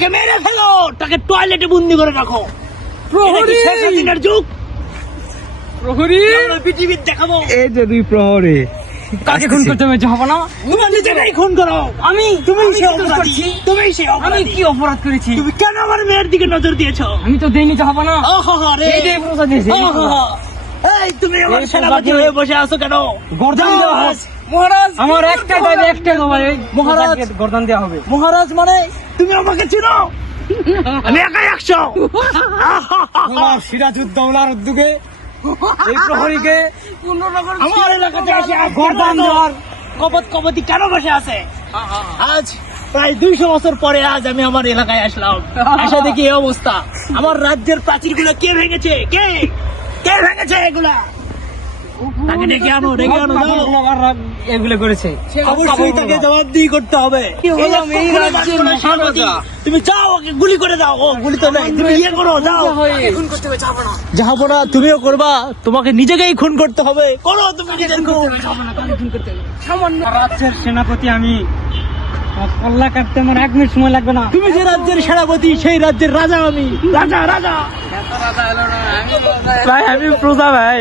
তাকে মেরে ফেলো? তাকে টয়লেটে বন্দি করে রাখো। শেখ হাসিনার যুগ? প্রহরী! পৃথিবীর দেখাবো। এই যে দুই প্রহরে। কাকে খুন করতে হবে হবে না? তুমি নিজেকেই খুন করো। আমি তুমি সে কি অপরাধী। তুমি সে আমি কি অপরাধ করেছি? তুমি কেন আমার মেয়ের দিকে নজর দিয়েছ? আমি তো দেইনি তো হবে না। আহা রে। এই যে প্রসাদ দিয়েছে এই তুমি আমার সেনাপতি হয়ে বসে আছো কেন? গর্দান দেওয়া হোক। মহারাজ আমার দাবি দাবি মহারাজ। গর্দান দেওয়া হবে। মহারাজ মানে তুমি আমাকে চিনো? আমি একাই একশো। সিরাজউদ্দৌলার উদ্যোগে এই প্রহরীকে আমার এলাকাতে এসে গর্দান দেওয়ার কপত কপতি কেন বসে আছে? আজ প্রায় দুইশো বছর পরে আজ আমি আমার এলাকায় আসলাম। এসে দেখি এই অবস্থা। আমার রাজ্যের প্রাচীরগুলো কে ভেঙেছে? কে? কে ভেঙেছে এগুলা? তাকে ডেকে আনো ডেকে আনো এগুলো করেছে। অবশ্যই তাকে জবাবদিহি করতে হবে। হলাম এই এই রাজ্যের রাজ্যের সেনাপতি। তুমি যাও ওকে গুলি করে দাও। ও গুলি তো নেই। তুমি ইয়ে করো যাও। খুন করতে হবে যাব না। তুমিও করবা। তোমাকে নিজেকেই খুন করতে হবে। করো তুমি না সামান্য রাজ্যের সেনাপতি আমি। পল্লা কাটতে আমার এক মিনিট সময় লাগবে না। তুমি যে রাজ্যের সেনাপতি সেই রাজ্যের রাজা আমি। রাজা রাজা। ভাই আমি প্রজা ভাই।